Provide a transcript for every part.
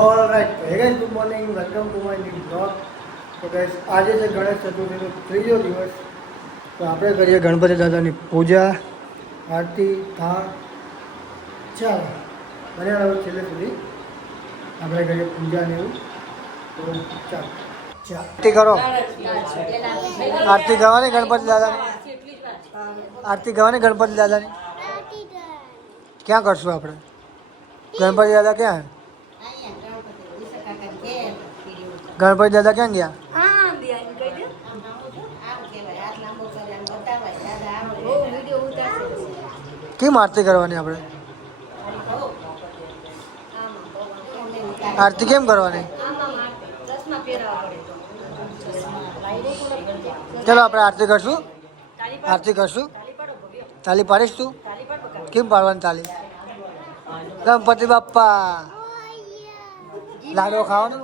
Alright, હે guys, good morning, welcome to my new blog. તો guys, આજે છે ગણેશ ચતુર્થીનો ત્રીજો દિવસ. તો આપણે કરીએ ગણપતિ દાદાની પૂજા, આરતી, થાળ. ચાલો બન્યા રહો છેલ્લે સુધી. આપણે કરીએ પૂજા ને એવું. તો ચાલો આરતી કરો. આરતી ગાવાની ગણપતિ દાદાની. આરતી ગાવાની ગણપતિ દાદાની. ક્યાં કરશું આપણે? ગણપતિ દાદા ક્યાં? ગણપતિ દાદા ક્યાં ગયા? કેમ આરતી કરવાની આપણે? આરતી કેમ કરવાની? ચલો આપણે આરતી કરશું. આરતી કરશું. તાલી પાડીશ તું? કેમ પાડવાની તાલી? ગણપતિ બાપ્પા લાડવો ખાવાનો.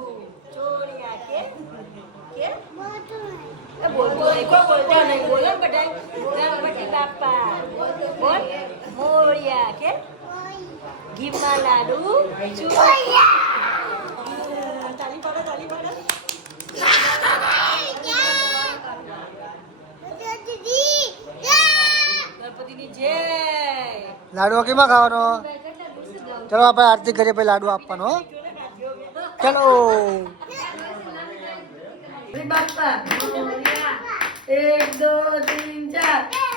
ઘીમાં લાડુ ગણપતિની જય. લાડવો કેમાં ખાવાનો? ચલો આપણે આરતી કરીએ પછી લાડુ આપવાનો. ચલો બાપા 1 2 3 4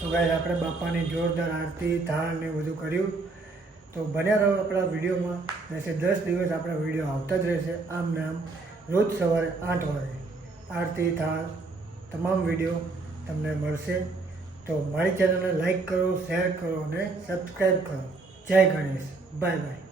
તો ગાઈસ, આપણે બાપાની જોરદાર આરતી, થાળ ને બધું કર્યું. તો બન્યા રહો આપણા વિડીયોમાં. રહેશે 10 દિવસ આપણા વિડીયો આવતા જ રહેશે આમ ને આમ. રોજ સવારે 8 વાગે આરતી, થાળ તમામ વિડીયો તમને મળશે. તો મારી ચેનલને લાઈક કરો, શેર કરો અને સબસ્ક્રાઈબ કરો. જય ગણેશ. Bye bye.